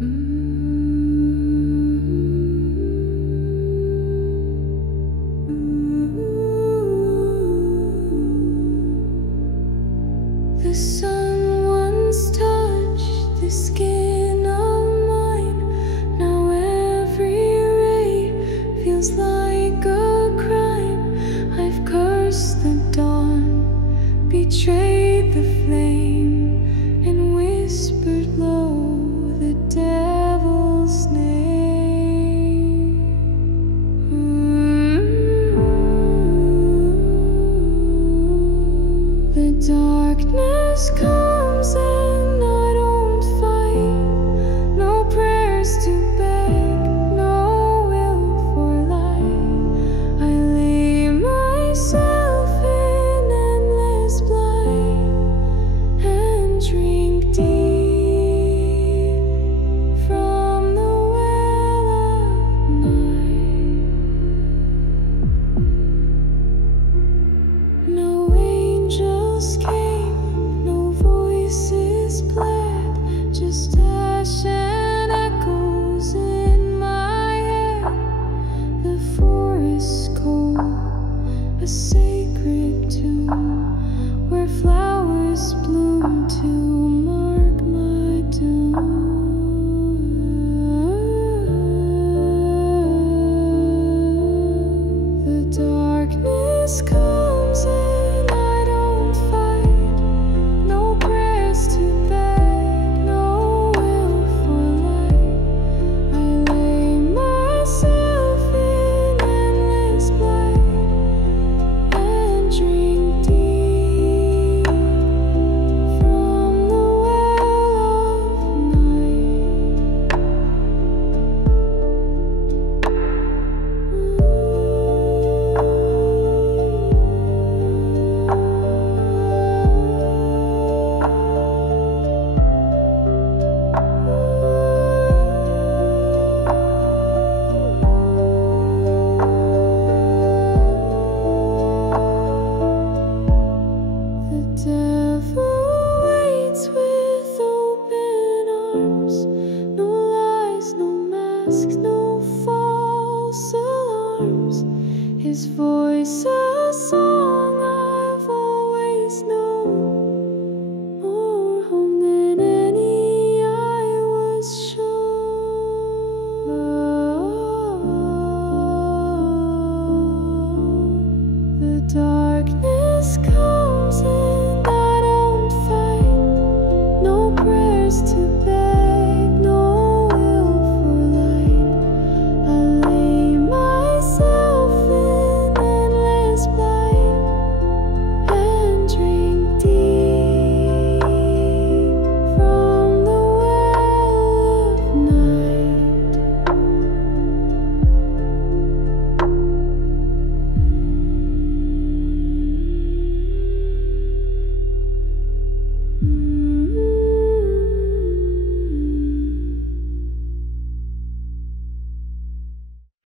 The sun once touched the skin of mine. Now every ray feels like a crime. I've cursed the dawn, betrayed the flame, and whispered low the devil's name. The darkness comes and I don't fight. No prayers to beg, no will for light. I lay myself in endless blight and drink deep from the well of night. No angels came, no voices pled, just ash and echoes in my head. The forest cold, a sacred tomb where flowers bloom to mark my doom. The darkness comes and I don't fight. No prayers to beg, no will for light. I lay myself in endless blight and drink deep from the well of night. The devil waits with open arms. No lies, no masks, no false alarms. His voice a song I've always known. More home than any I was shown. The darkness comes and I don't fight. No prayers to